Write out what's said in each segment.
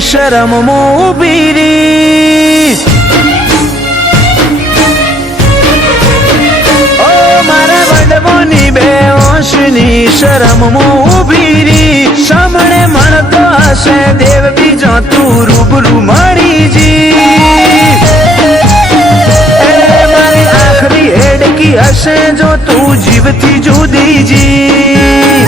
શરમ ઊભી રી ઓ મારા વડવોની બેહોશની શરમ ઊભી રી સામણે મળતો હશે દેવ બીજો તું રૂબરૂ મળી જી મારી આખરી હેડકી હશે જો તું જીવથી જુદી જી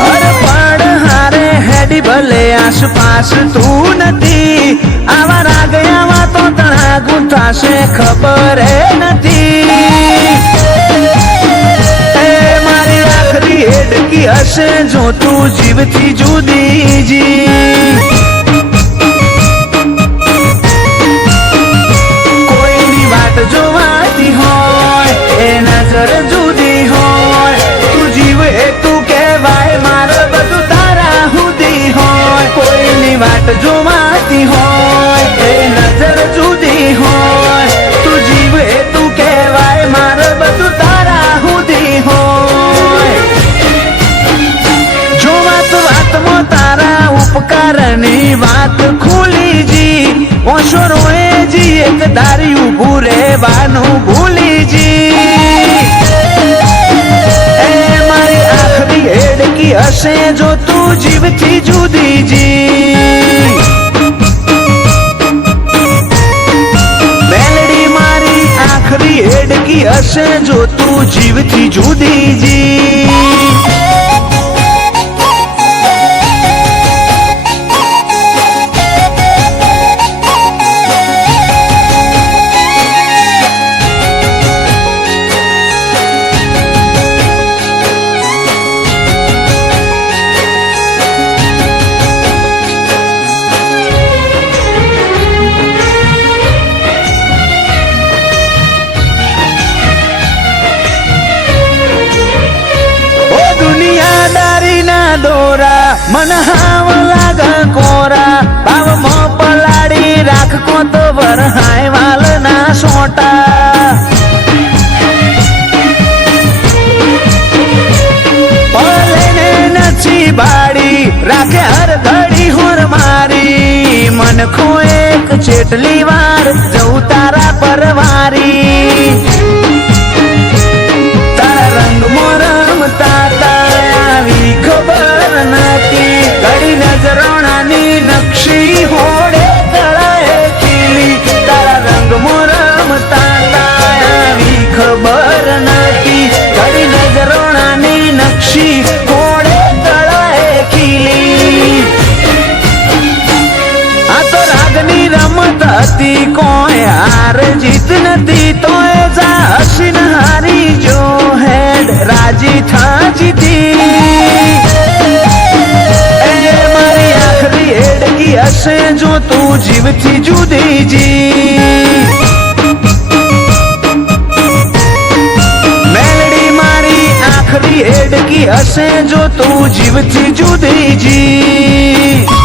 અરે પડ હારે હેડી ભલે આસપાસ તું નથી આવા રાગયાવા તો તણા ગુંથાશે ખબર નથી મારી આખરી હેડકી હશે જો તું જીવથી જુદી જી કોઈની વાટ જોવાતી હોય એ નજર જુદી હોય તું જીવે તું કહેવાય મારે બધું તારા હુદી હોય કોઈની વાટ જોવાતી હોય એ નજર જુદી હોય તું જીવે તું કહેવાય મારે બધું તારા હુદી હોય જો વાતમાં તારા ઉપકારની વાત ખુલી જી ઓશો રોએ જી એક દારી ઉભું રહેવાનું ભૂલી જી મારી આખરી હેડકી હશે જો તું જીવથી જુદી જી મેલડી મારી આખરી હેડકી હશે જો તું જીવથી જુદી જી દોરા મન હાવ લાગ કોરા ભાવમાં પલાડી રાખકો તો વરહાય વાલ ના સોટા પલેને નથી બાડી રાખે હર ઘડી હોર મારી મન ખો એક જેટલી વાર જવું તારા પરવારી તારા રંગમાં રમતા આવી ખબર નથી ઘડી નજરોણાની નકશી હોડે તળાએ ખીલી તારા રંગમાં રમતા આવી ખબર નથી ઘડી નજરોણાની નકશી હોડે તળાએ ખીલી આ તો રાગની રમત હતી કોઈ હાર જીત નથી તોય જા હસીન હારી જો હેડ રાજી થા જીતી મારી આખરી હેડકી હશે જો તું જીવથી જુદી જી મેલડી મારી આખરી હેડકી હશે જો તું જીવથી જુદી જી